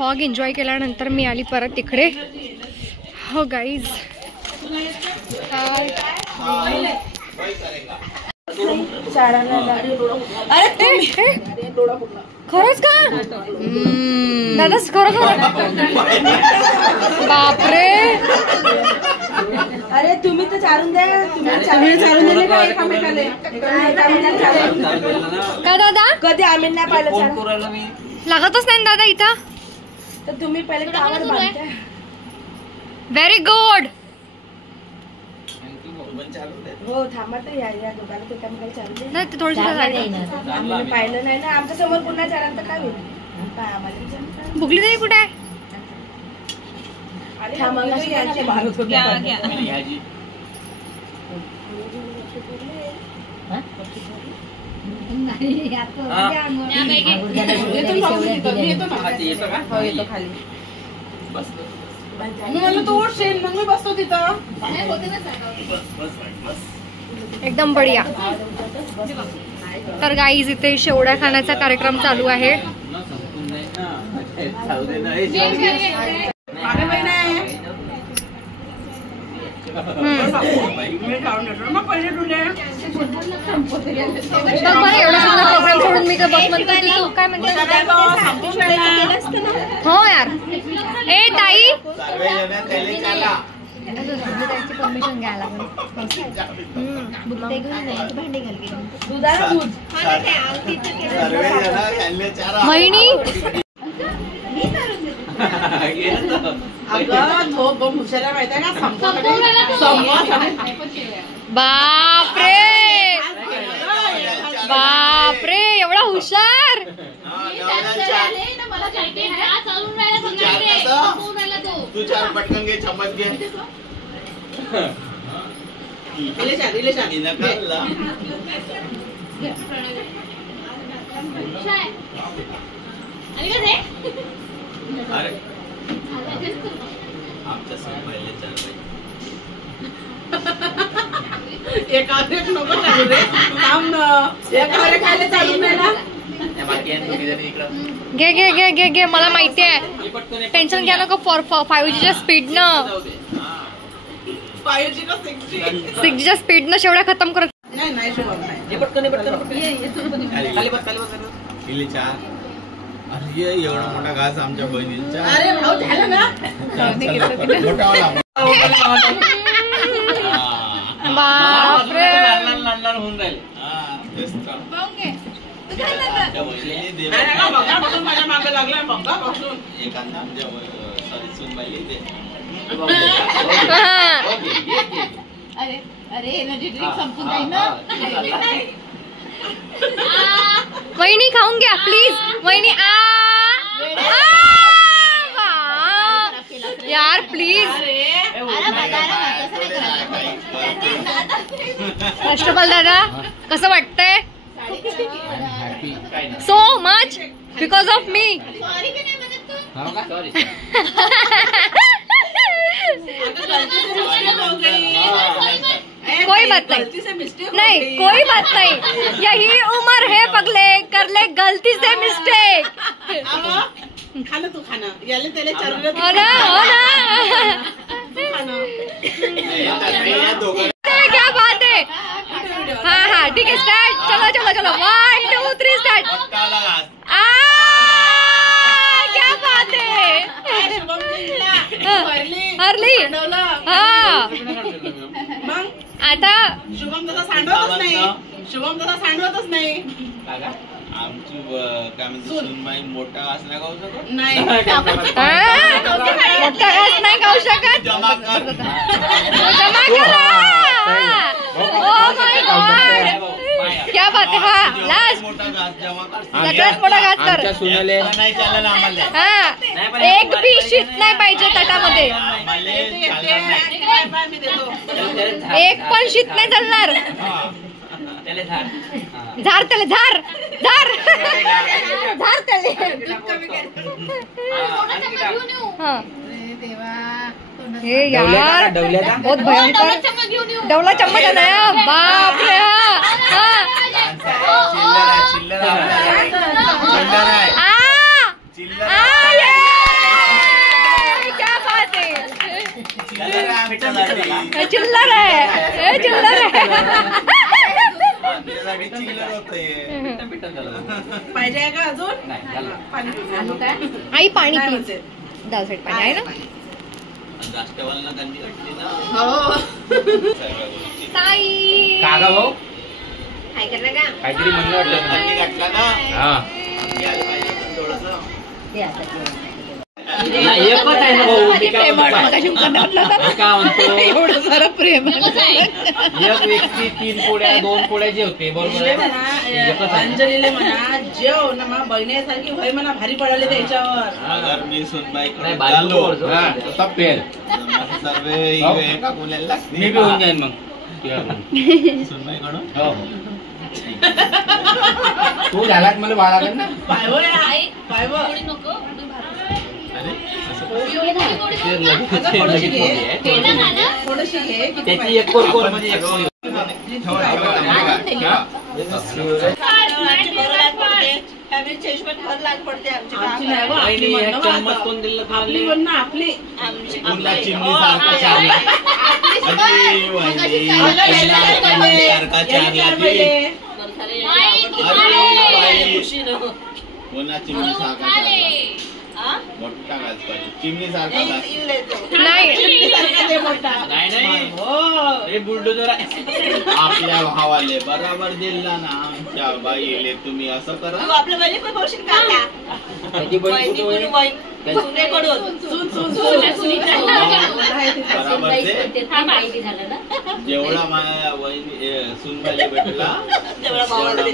Fog enjoy केल्यानंतर मी आली परत तिकडे. हो गाईज, खरंच का दादाच? खरं बापरे. अरे तुम्ही तर चारून द्या. तुम्ही चारून दिले का एकामेकाला? का दादा? कधी आम्ही नाही पाहिलं. लागतच नाही दादा इथं. तर तुम्ही पहिले टावर बांधता. Very good. हो थांबा तर या दोघांना ते एकामेकाला चारून द्या. नाही ते थोडंसं आम्ही पाहिलं नाही ना. आमच्या समोर पुन्हा चाराल तर काय होईल? काय आम्हाला भुकली नाही कुठे? एकदम बढिया. तर गाईज इथे शेवड्या खाण्याचा कार्यक्रम चालू आहे. सोडून मी काय हो यार. ए ताई परमिशन घ्यायला महिनी बापरे बापरे एवढा हुशार. तू चार पटकन घे, चम्मच घे. आमच्या समोर पहिले चार घे घे घे घे घे. मला माहिती आहे. टेन्शन घ्या नको. 5Gच्या स्पीडनं 6Gच्या स्पीडनं शेवड्या खतम करत. एवढा मोठा घास आमच्या बहिणींचा. बापरे होऊन राहिले. अरे एनर्जी ड्रिंक संपून जाईल ना. वहिनी खाऊन घ्या प्लीज. वहिनी यार प्लीज. फर्स्ट ऑफ ऑल दादा कसं वाटतंय? So much because of me. कोई बात नहीं कोई बात नहीं. यही उम्र है पगले, कर ले गलती से मिस्टेक. खाना तू खाना याले त्याला चालू हो ना. क्या बात है. हाँ हाँ ठीक है. स्टार्ट. चलो चलो चलो. 1 2 3 स्टार्ट. क्या बात है. हरली. हाँ आता शुभम दादा सांडवतच नाही. शुभम दादा सांडवतच नाही. आमची काय म्हणते सुनबाई मोठा घास नाही खाऊ शकत. नाही मोठा घास नाही खाऊ शकत. जमा कर. जमा करा. ओ माय गॉड क्या बात है. हा लास्ट मोठा घास जमा कर. सगळ्यात मोठा घास कर. नाही चालेल आम्हाला. हा एक बी शीत नाही पाहिजे ताटामध्ये. एक पण शीत नाही चालणार. झार त्याला झार झार झार त्याला. हे यार बहुत भयंकर. डवला चम्मच आहे ना. बाप रे. चिल्लर आहे. चिल्लर आहे चिल्लर आहे. आपल्यासाठी चिल्लर होतंय. पाहिजे का अजून पाणी? आई पाणी प्लीज. डाव साईड पाणी आहे ना. राष्ट्रवाला गांधी वाटते ना. हो. ताई काका भाऊ काय करणार का? काहीतरी म्हणलं वाटलं गांधी गाठला ना. हा यायला पाहिजे पण थोडंसं. नाही, एकच आहे ना भाऊ. मी काय म्हणतो एवढं सारं प्रेम एक व्यक्ती 3 पोळ्या 2 पोळ्या जे होते बरोबर आहे. अंजलीला म्हणा जेव ना मा बहिणीसारखी होय म्हणा भारी पडाले त्याच्यावर. अगर मी सुनबाईकडे नाही, झालो बाजू सब फेल. सर्व एका बोलायला लागते. मी बी होऊन जाईन मग सुनबाईकडून. हो तू झाला मला बाळा लागेल ना. पायव आई पायव अरे असं थोडीशी घे. त्याची एक कोर म्हणजे एक कोर. आपली बोल ना आपली पुन्हा चिमणी सारखं चारला. सारखा चारला ते. पुन्हा चिमणी सारखा चारला. मोठा घास पाहिजे. चिमणी सारखा नाही बुलडोजर आपल्या भावाले बराबर दिला ना. आमच्या बाईले तुम्ही असं करा. आपल्या बाईले पण बोलशील का त्या? त्याची बहीण कुठे होईल? सुनेकडून. बराबर ते जेवढा माझ्या वहिनी सुनबाईला भेटला तेवढा भावाला दे.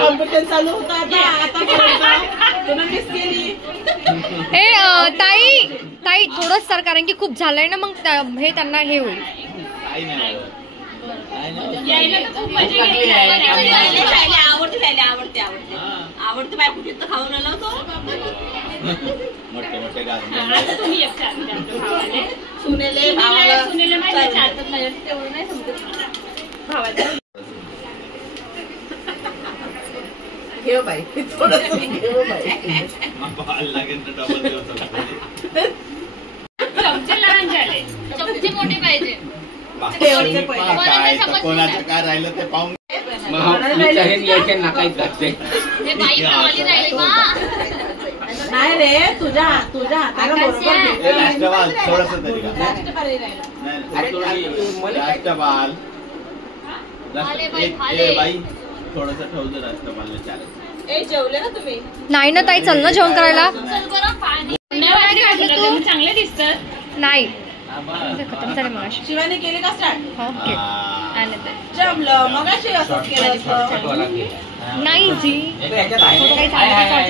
कॉम्पिटिशन चालू होता आता तुला मिस केली. हे ताई ताई थोडंच सर कारण की खूप झालंय ना मग हे त्यांना हे होईल. काही नाही होत. आवडते बाय कुठे तर खाऊन आलो तो. मोठे मोठे घास. सुनेले भावाला तेवढं नाही समजत. घेऊ बाई थोडंसं घेऊ बाई. बाल लागेल तर डबल दिवस. चमचे लहान झाले. चमचे मोठे पाहिजे. काय तर कोणाचं काय राहिलं ते पाहून. नाकाईच लागते. नाही रे तुझ्या तुझ्या हाताला बरोबर हे राष्ट्रवाल थोडस तरी का. राष्ट्रपती राहिला. नाही, राष्ट्रवाल बाई थोडस ठेवतो राष्ट्रवाल चालेल. जेवले ना तुम्ही? नाही ना ताई चल ना जेवण करायला. चांगले दिसतात. नाही खतम झाले मग. शिवानी केली का स्टार्ट? ओके जमलं मगाशी असंच केलं असतं. नाही जी थोडं काही चांगलं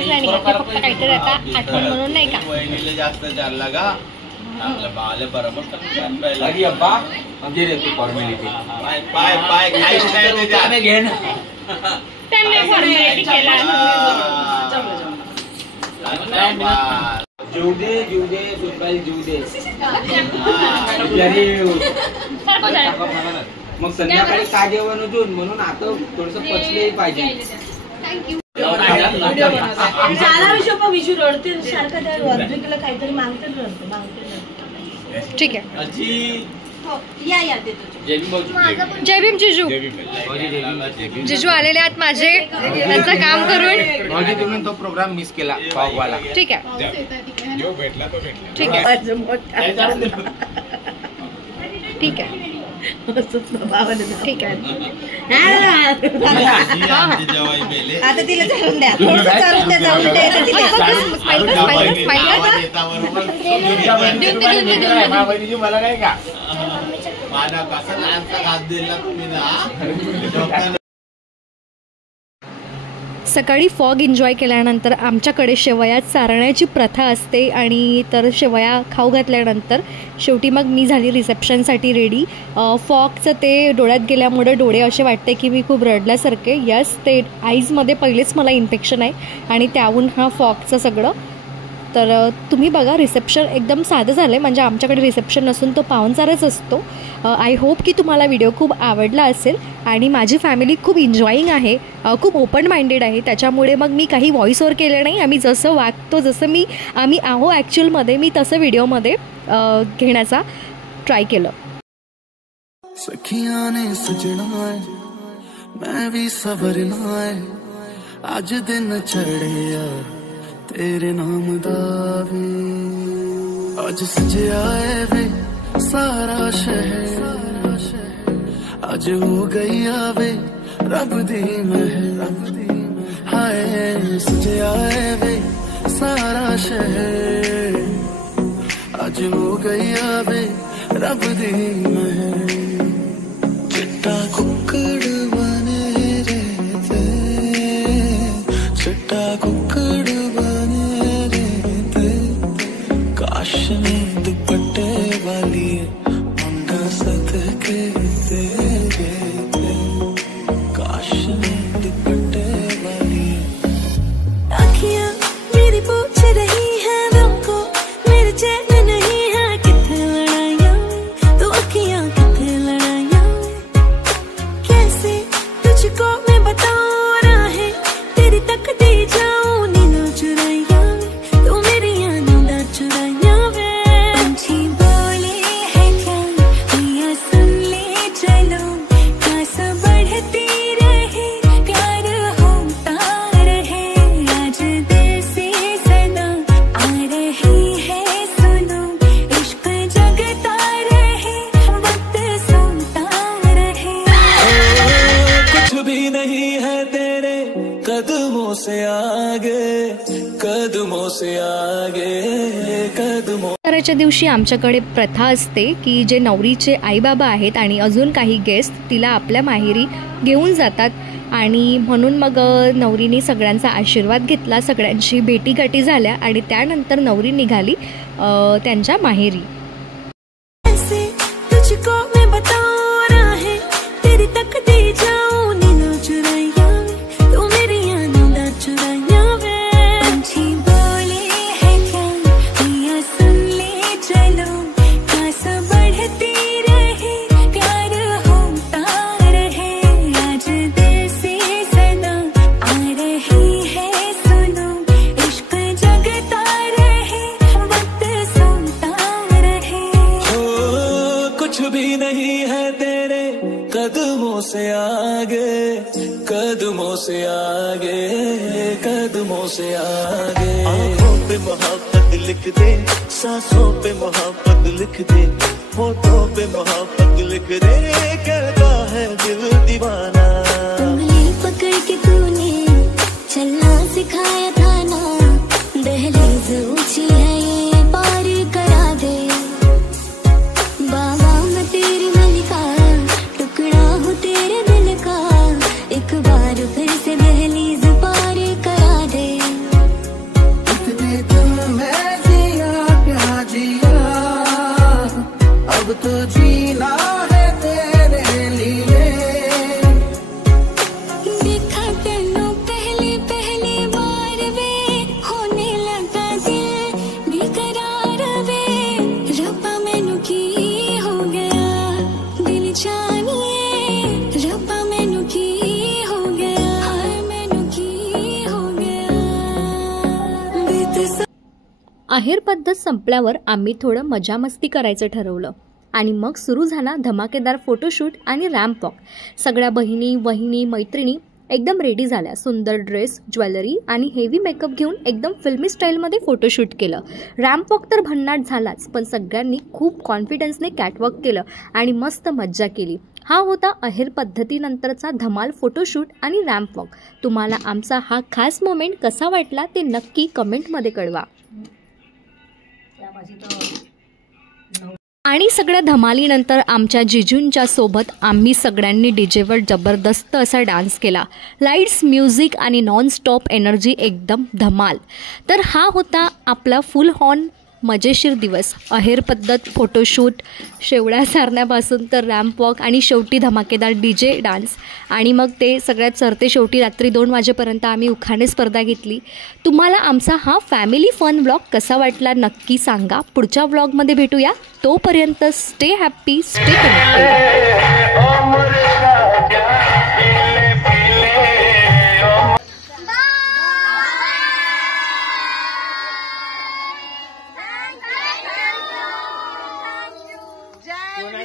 नाही फक्त काहीतरी आता आठवण म्हणून नाही का. वहिनीला जास्त चालला का आपल्या बाले बरोबर अरे अब्बा म्हणजे रे तू फॉर्मॅलिटी पाय पाय पाय काहीच नाही त्याच्यात. घे ना. जीव दे सुनबाई जीव दे. मग संध्याकाळी का जेवण होतो म्हणून आता थोडस पचले पाहिजे. झाला विषय पण विषू रडते सारखं त्या वर्धिकला काहीतरी मागते रडते. ठीक आहे. अजी या देतो. जय भीम जिजू. जिजू आलेले आहेत माझे त्यांचं काम करून. तुम्ही तो प्रोग्राम मिस केला पाववाला. ठीक आहे ठीक आहे ठीक आहे ठीक आहे. आता तिला चालून द्या थोडंसं चालून द्या जाऊन मला काय का माझा कसा लहानसा घात दिला तुम्ही ना. सकाळी फॉग एन्जॉय केल्यानंतर आमच्याकडे शेवया चारण्याची प्रथा असते आणि तर शेवया खाऊ घातल्यानंतर शेवटी मग मी झाली रिसेप्शनसाठी रेडी. फॉगचं ते डोळ्यात गेल्यामुळे डोळे असे वाटते की मी खूप रडल्यासारखे. यस ते आईजमध्ये पहिलेच मला इन्फेक्शन आहे आणि त्याहून हा फॉगचं सगळं. तर तुम्ही बघा रिसेप्शन एकदम साधं झालं आहे म्हणजे आमच्याकडे रिसेप्शन नसून तो पाहुणचारच असतो. आय होप की तुम्हाला व्हिडिओ खूप आवडला असेल आणि माझी फॅमिली खूप एन्जॉईंग आहे खूप ओपन माइंडेड आहे. त्याच्यामुळे मग मी काही व्हॉइस ओव्हर केलं नाही. आम्ही जसं वागतो जसं आम्ही आहो ॲक्च्युअलमध्ये मी तसं व्हिडिओमध्ये घेण्याचा ट्राय केलं. सखियां ने सजना है मैं भी सवरना है अज दिन चढ़े यार तेरे नाम दा वे अज सजया है वे सारा शहर अज हो गई आवे रब दी महर हाय सजया है वे सारा शहर अज हो गई आवे रब दी महर चिट्टा कुक्कड़ बने रहते चिट्टा कुक्कड़ बने रहते काश में दुपट्टे वाली मुंडा सदके तेरे काश में दुपट्टे वाली आँखियाँ मेरी पूछ रही है हमको मेरे चैन नहीं है कितने लड़ाइयाँ तो आँखियाँ कितने लड़ाइयाँ कैसे तुझको मैं बताऊँ राहें तेरी तक दी जाऊँ नींदों चुराइयाँ तू मेरी नींदों चुराइयाँ वे पंछी बोले है क्या भैया सुन ले चलो खास बढ़ती रहे प्यार होता रहे आज दिल से सदा आ रही है सुनो इश्क जगता रहे वक्त सुनता रहे कुछ भी नहीं है तेरे कदमों से आगे कदमों से आगे कदमों कराच्या दिवशी आमच्याकडे प्रथा असते की जे नवरीचे आईबाबा आहेत आणि अजून काही गेस्ट तिला आपल्या माहेरी घेऊन जातात आणि म्हणून मग नवरीने सगळ्यांचा आशीर्वाद घेतला सगळ्यांची भेटीगाठी झाल्या आणि त्यानंतर नवरी निघाली त्यांच्या माहेरी कैसे तुझको मैं बताऊँ राहें तेरी तक दी जाऊँ नींदों चुराइयाँ तू मेरी नींदों चुराइयाँ वे पंछी बोले है क्या भैया सुन ले चलो खास बढ़ती रहे प्यार होता रहे आज दिल से सदा आ रही है सुनो इश्क जगता रहे वक्त सुनता रहे हो कुछ भी नहीं है तेरे कदमों से आगे कदमों से आगे कदमों से आगे आँखों पे मोहब्बत लिख दे सांसों पे मोहब्बत लिख दे होठों पे मोहब्बत लिख दे कहता है दिल दीवाना उंगली पकड़ के तूने चलना सिखाया था ना दहलीज ऊंची है ये पार करा दे बाबा मैं तेरी मलिका टुकड़ा हूँ तेरे दिल का एक बार फिर से दहलीज पार करा दे इतने दिल में जिया क्या जिया अब तो जीना है तेरे लिए देखा तेनू पहली पहली बार वे होने लगा दिल बेकरार वे रब्बा मैनू की हो गया दिल जानिए रब्बा मैनू की हो गया हाय मैनू की हो गया बीत आहेर पद्धत संपल्यावर आम्ही थोडं मजा मस्ती करायचं ठरवलं आणि मग सुरू झाला धमाकेदार फोटोशूट आणि रॅम्प वॉक सगळ्या बहिणी वहिनी मैत्रिणी एकदम रेडी झाल्या सुंदर ड्रेस ज्वेलरी आणि हेवी मेकअप घेऊन एकदम फिल्मी स्टाईलमध्ये फोटोशूट केलं रॅम्प वॉक तर भन्नाट झालाच पण सगळ्यांनी खूप कॉन्फिडन्सने कॅटवॉक केलं आणि मस्त मज्जा केली हा होता आहेर पद्धतीनंतरचा धमाल फोटोशूट आणि रॅम्प वॉक तुम्हाला आमचा हा खास मोमेंट कसा वाटला ते नक्की कमेंटमध्ये कळवा आणि सगळ्या धमालीनंतर आमच्या जिजूंच्या सोबत आम्ही सगळ्यांनी डीजेवर जबरदस्त असा डान्स केला लाईट्स म्युझिक आणि नॉनस्टॉप एनर्जी एकदम धमाल तर हा होता आपला फुल हॉर्न मजेशीर दिवस आहेर पद्धत फोटोशूट शेवळ्या सारण्यापासून तर रॅम्प वॉक आणि शेवटी धमाकेदार डीजे डान्स आणि मग ते सगळ्यात सरते शेवटी रात्री 2 वाजेपर्यंत आम्ही उखाणे स्पर्धा घेतली तुम्हाला आमचा हा फॅमिली फन व्लॉग कसा वाटला नक्की सांगा पुढच्या व्लॉगमध्ये भेटूया तोपर्यंत स्टे हॅप्पी स्टे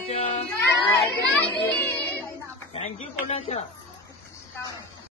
जय थँक्यू कोणाचा